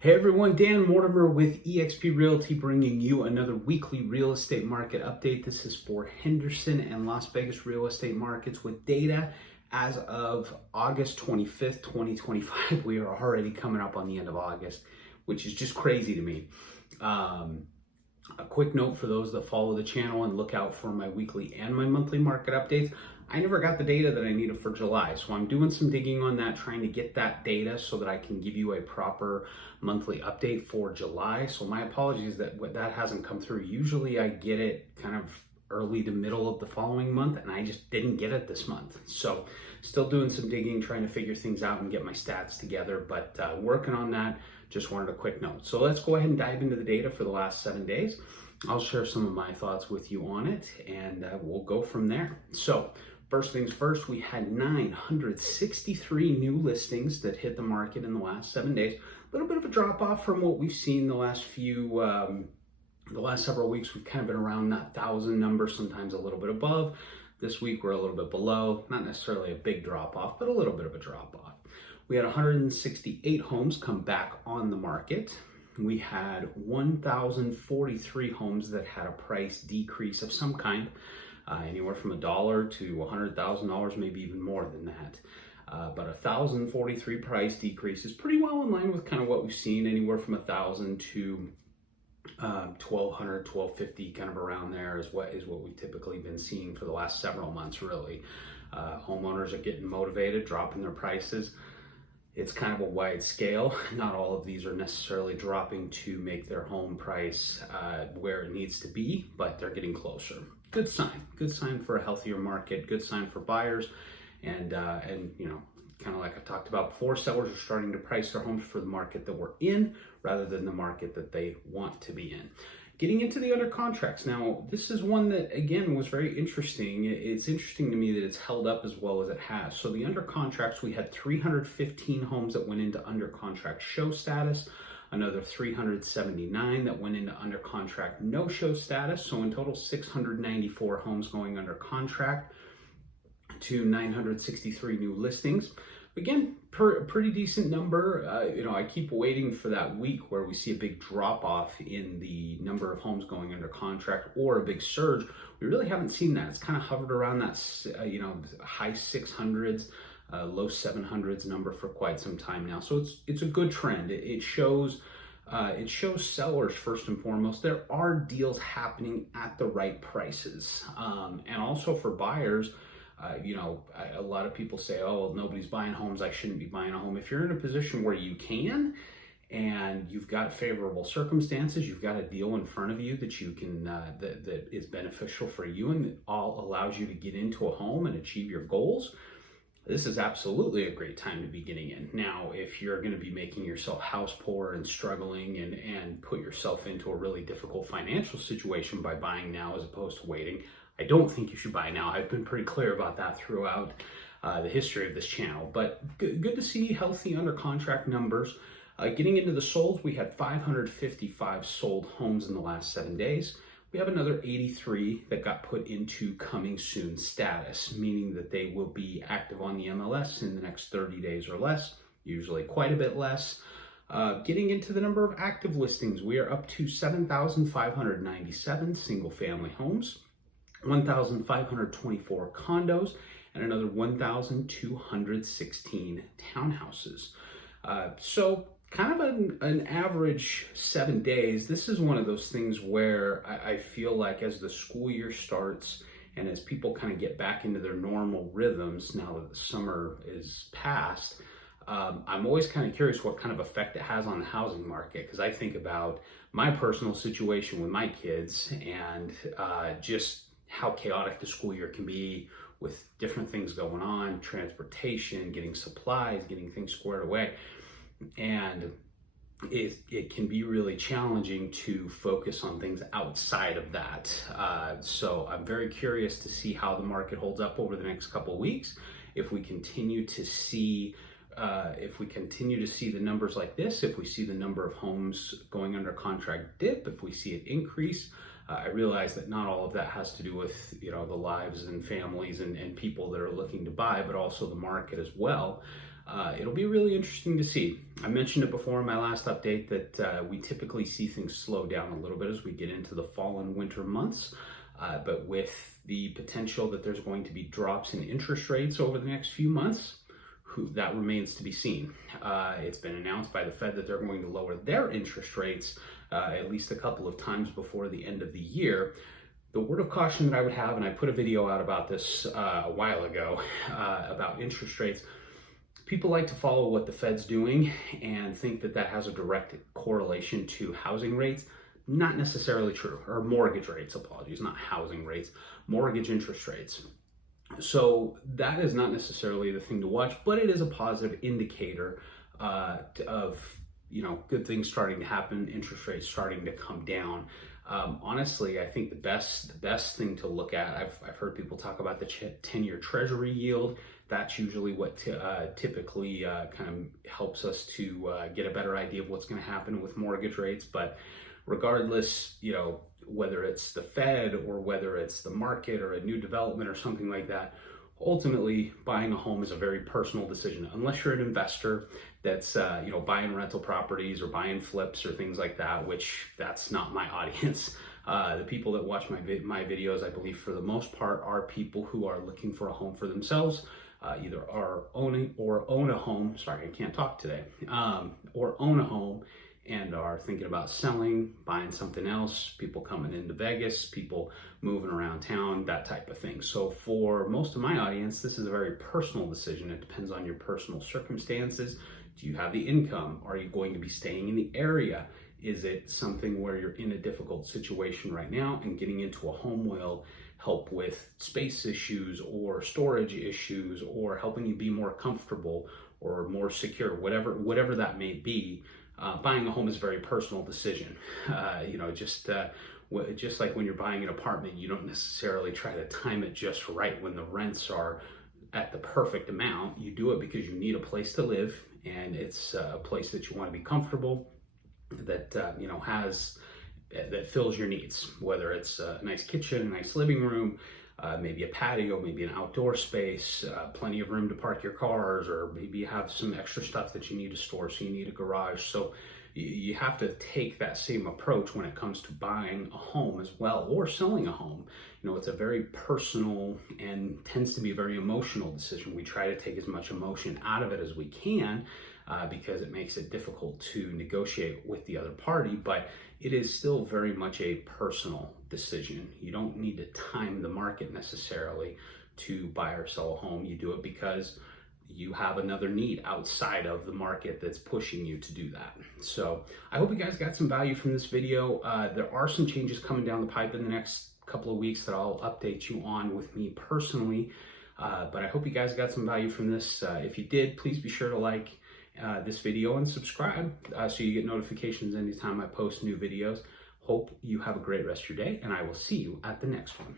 Hey everyone, Dan Mortimer with eXp Realty bringing you another weekly real estate market update. This is for Henderson and Las Vegas real estate markets with data as of August 25th, 2025. We are already coming up on the end of August, which is just crazy to me. A quick note for those that follow the channel and look out for my weekly and my monthly market updates. I never got the data that I needed for July, so I'm doing some digging on that, trying to get that data so that I can give you a proper monthly update for July. So my apologies that that hasn't come through. Usually I get it kind of early to middle of the following month, and I just didn't get it this month. So still doing some digging, trying to figure things out and get my stats together, but working on that. Just wanted a quick note. So let's go ahead and dive into the data for the last 7 days. I'll share some of my thoughts with you on it, and we'll go from there. So first things first, we had 963 new listings that hit the market in the last 7 days. A little bit of a drop off from what we've seen the last several weeks. We've kind of been around that 1,000 number, sometimes a little bit above. This week we're a little bit below, not necessarily a big drop off, but a little bit of a drop off. We had 168 homes come back on the market. We had 1,043 homes that had a price decrease of some kind, anywhere from $1 to $100,000, maybe even more than that. But 1,043 price decrease is pretty well in line with kind of what we've seen, anywhere from 1,000 to 1,200, 1,250, kind of around there is what we've typically been seeing for the last several months, really. Homeowners are getting motivated, dropping their prices. It's kind of a wide scale. Not all of these are necessarily dropping to make their home price where it needs to be, but they're getting closer. Good sign for a healthier market, good sign for buyers. And you know, kind of like I talked about before, sellers are starting to price their homes for the market that we're in rather than the market that they want to be in. Getting into the under contracts. Now, this is one that, again, was very interesting. It's interesting to me that it's held up as well as it has. So the under contracts, we had 315 homes that went into under contract show status, another 379 that went into under contract no show status. So in total, 694 homes going under contract to 963 new listings. Again, pretty decent number. You know, I keep waiting for that week where we see a big drop off in the number of homes going under contract or a big surge. We really haven't seen that. It's kind of hovered around that, you know, high 600s, low 700s number for quite some time now. So it's a good trend. It shows sellers, first and foremost, there are deals happening at the right prices, and also for buyers. You know, a lot of people say, oh, well, nobody's buying homes, I shouldn't be buying a home. If you're in a position where you can, and you've got favorable circumstances, you've got a deal in front of you that you can, that is beneficial for you and all allows you to get into a home and achieve your goals, this is absolutely a great time to be getting in. Now, if you're going to be making yourself house poor and struggling and put yourself into a really difficult financial situation by buying now as opposed to waiting, I don't think you should buy now. I've been pretty clear about that throughout the history of this channel, but good to see healthy under contract numbers. Getting into the solds, we had 555 sold homes in the last 7 days. We have another 83 that got put into coming soon status, meaning that they will be active on the MLS in the next 30 days or less, usually quite a bit less. Getting into the number of active listings, we are up to 7,597 single family homes, 1,524 condos, and another 1,216 townhouses. So kind of an average 7 days. This is one of those things where I feel like as the school year starts and as people kind of get back into their normal rhythms now that the summer is past, I'm always kind of curious what kind of effect it has on the housing market, because I think about my personal situation with my kids and just how chaotic the school year can be with different things going on, transportation, getting supplies, getting things squared away. And it can be really challenging to focus on things outside of that. So I'm very curious to see how the market holds up over the next couple of weeks. If we continue to see the numbers like this, if we see the number of homes going under contract dip, if we see it increase, I realize that not all of that has to do with, you know, the lives and families and people that are looking to buy, but also the market as well. It'll be really interesting to see. I mentioned it before in my last update that we typically see things slow down a little bit as we get into the fall and winter months. But with the potential that there's going to be drops in interest rates over the next few months, that remains to be seen. It's been announced by the Fed that they're going to lower their interest rates at least a couple of times before the end of the year. The word of caution that I would have, and I put a video out about this a while ago about interest rates, people like to follow what the Fed's doing and think that that has a direct correlation to housing rates. Not necessarily true, or mortgage rates, apologies, not housing rates, mortgage interest rates. So that is not necessarily the thing to watch, but it is a positive indicator of good things starting to happen, interest rates starting to come down. Honestly, I think the best thing to look at, I've heard people talk about the 10-year Treasury yield. That's usually what typically kind of helps us to get a better idea of what's going to happen with mortgage rates. But regardless, whether it's the Fed or whether it's the market or a new development or something like that, ultimately buying a home is a very personal decision. Unless you're an investor that's buying rental properties or buying flips or things like that, which that's not my audience. The people that watch my videos, I believe for the most part, are people who are looking for a home for themselves, either are owning or own a home. Sorry, I can't talk today. Or own a home and are thinking about selling, buying something else, people coming into Vegas, people moving around town, that type of thing. So for most of my audience, this is a very personal decision. It depends on your personal circumstances. Do you have the income? Are you going to be staying in the area? Is it something where you're in a difficult situation right now and getting into a home will help with space issues or storage issues or helping you be more comfortable or more secure, whatever that may be? Buying a home is a very personal decision. Just like when you're buying an apartment, you don't necessarily try to time it just right when the rents are at the perfect amount. You do it because you need a place to live, and it's a place that you want to be comfortable, that that fills your needs. Whether it's a nice kitchen, a nice living room, maybe a patio, maybe an outdoor space, plenty of room to park your cars, or maybe you have some extra stuff that you need to store, so you need a garage. So you have to take that same approach when it comes to buying a home as well, or selling a home. It's a very personal and tends to be a very emotional decision. We try to take as much emotion out of it as we can because it makes it difficult to negotiate with the other party, but it is still very much a personal decision. You don't need to time the market necessarily to buy or sell a home. You do it because you have another need outside of the market that's pushing you to do that. So I hope you guys got some value from this video. There are some changes coming down the pipe in the next couple of weeks that I'll update you on with me personally. But I hope you guys got some value from this. If you did, please be sure to like this video and subscribe so you get notifications anytime I post new videos. Hope you have a great rest of your day, and I will see you at the next one.